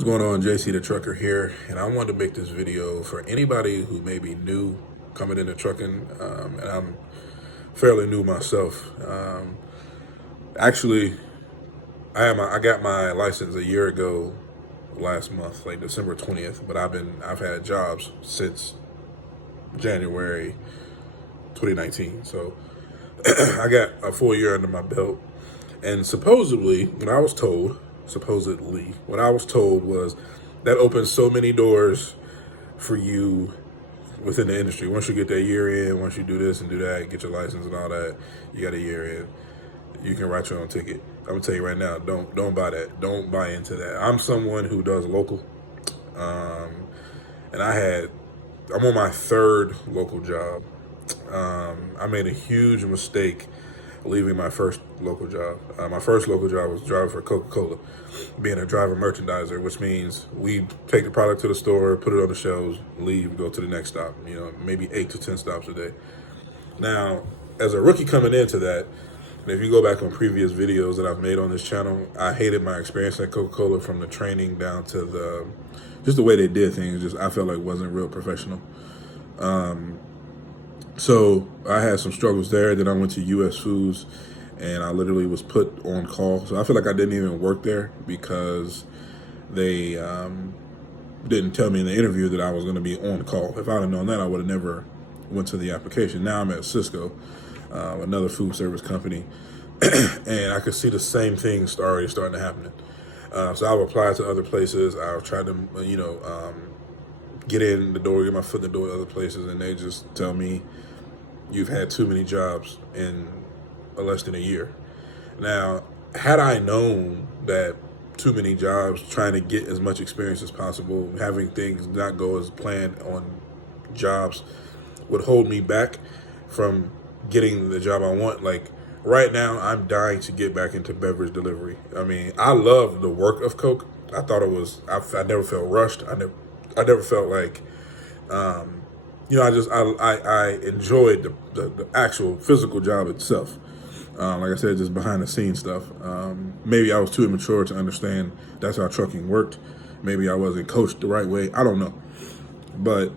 What's going on? JC the Trucker here, and I wanted to make this video for anybody who may be new coming into trucking, and I'm fairly new myself. Actually, I got my license a year ago, last month, like December 20th. But I've had jobs since January 2019. So I got a full year under my belt, and supposedly, what I was told was that opens so many doors for you within the industry. Once you get that year in, once you do this and do that, get your license and all that, you got a year in, you can write your own ticket. I'm gonna tell you right now, don't buy that. Don't buy into that. I'm someone who does local, and I'm on my third local job. I made a huge mistake leaving my first local job. My first local job was driving for Coca-Cola, being a driver merchandiser, which means we take the product to the store, put it on the shelves, leave, go to the next stop, maybe 8 to 10 stops a day. Now, as a rookie coming into that, and if you go back on previous videos that I've made on this channel, I hated my experience at Coca-Cola, from the training down to just the way they did things. I felt like wasn't real professional. So I had some struggles there. Then I went to US Foods, and I literally was put on call. So I feel like I didn't even work there because they didn't tell me in the interview that I was going to be on call. If I'd have known that, I would have never went to the application. Now I'm at Cisco, another food service company, and I could see the same thing already starting to happen. So I've applied to other places. I've tried to, get in the door, get my foot in the door at other places, and they just tell me, you've had too many jobs in less than a year. Now, had I known that too many jobs, trying to get as much experience as possible, having things not go as planned on jobs would hold me back from getting the job I want. Like right now, I'm dying to get back into beverage delivery. I mean, I love the work of Coke. I thought it was, I never felt rushed. I never felt like, I enjoyed the actual physical job itself. Like I said, just behind the scenes stuff. Maybe I was too immature to understand that's how trucking worked. Maybe I wasn't coached the right way. I don't know. But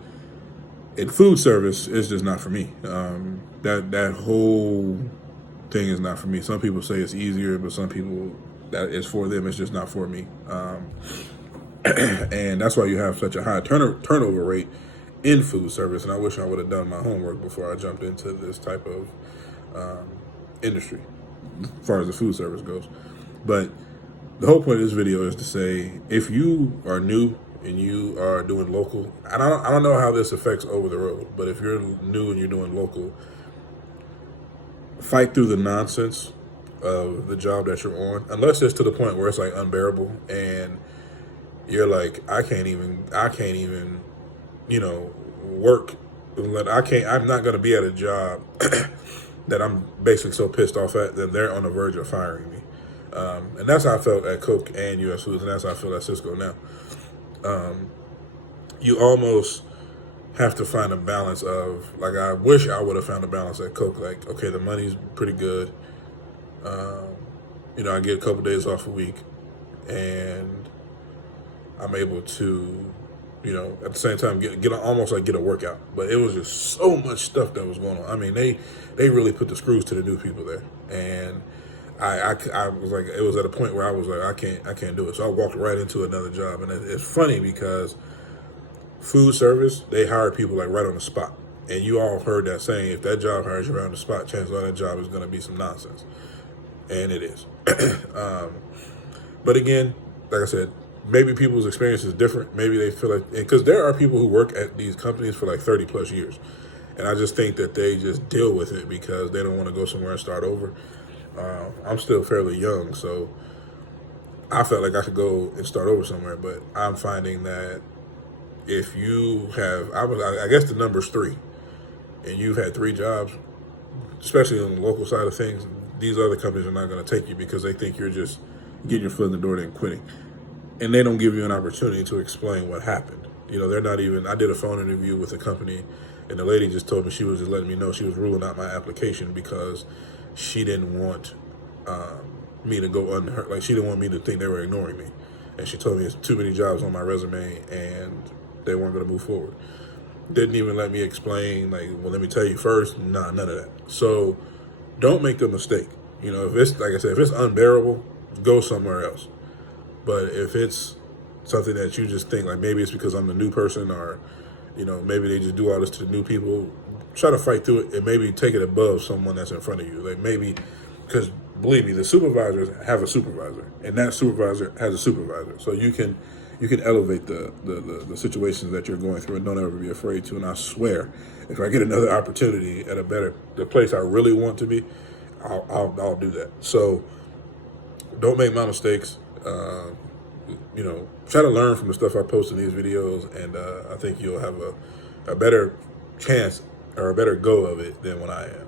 in food service, it's just not for me. That whole thing is not for me. Some people say it's easier, but some people, that is for them. It's just not for me. And that's why you have such a high turnover rate in food service. And I wish I would have done my homework before I jumped into this type of industry, as far as the food service goes. But the whole point of this video is to say, if you are new and you are doing local, I don't know how this affects over the road, but if you're new and you're doing local, fight through the nonsense of the job that you're on, unless it's to the point where it's like unbearable and you're like, I can't even, work. I'm not going to be at a job that I'm basically so pissed off at that they're on the verge of firing me. And that's how I felt at Coke and US Foods, and that's how I feel at Cisco now. You almost have to find a balance of, like, I wish I would have found a balance at Coke. Like, okay, the money's pretty good. I get a couple days off a week, and I'm able to, at the same time get almost like get a workout. But it was just so much stuff that was going on. I mean, they really put the screws to the new people there, and I was like, it was at a point where I was like, I can't do it. So I walked right into another job, and it's funny because food service, they hire people like right on the spot, and you all heard that saying, if that job hires you right on the spot, chances are that job is going to be some nonsense, and it is. But again, like I said, maybe people's experience is different. Maybe they feel like, because there are people who work at these companies for like 30 plus years. And I just think that they just deal with it because they don't want to go somewhere and start over. I'm still fairly young, so I felt like I could go and start over somewhere. But I'm finding that if you have, I guess the number's 3, and you've had 3 jobs, especially on the local side of things, these other companies are not going to take you because they think you're just getting your foot in the door and quitting. And they don't give you an opportunity to explain what happened. They're not even, I did a phone interview with a company, and the lady just told me, she was just letting me know she was ruling out my application because she didn't want me to go unheard. Like, she didn't want me to think they were ignoring me. and she told me it's too many jobs on my resume and they weren't going to move forward. Didn't even let me explain, like, well, let me tell you first. Nah, none of that. So don't make a mistake. You know, if it's, like I said, if it's unbearable, go somewhere else. But if it's something that you just think, like, maybe it's because I'm the new person, or, you know, maybe they just do all this to the new people, try to fight through it and maybe take it above someone that's in front of you. Like, maybe, because believe me, the supervisors have a supervisor, and that supervisor has a supervisor. So you can elevate the situations that you're going through, and don't ever be afraid to. And I swear, if I get another opportunity at the place I really want to be, I'll do that. So don't make my mistakes. You know, try to learn from the stuff I post in these videos, and I think you'll have a better chance or a better go of it than when I am.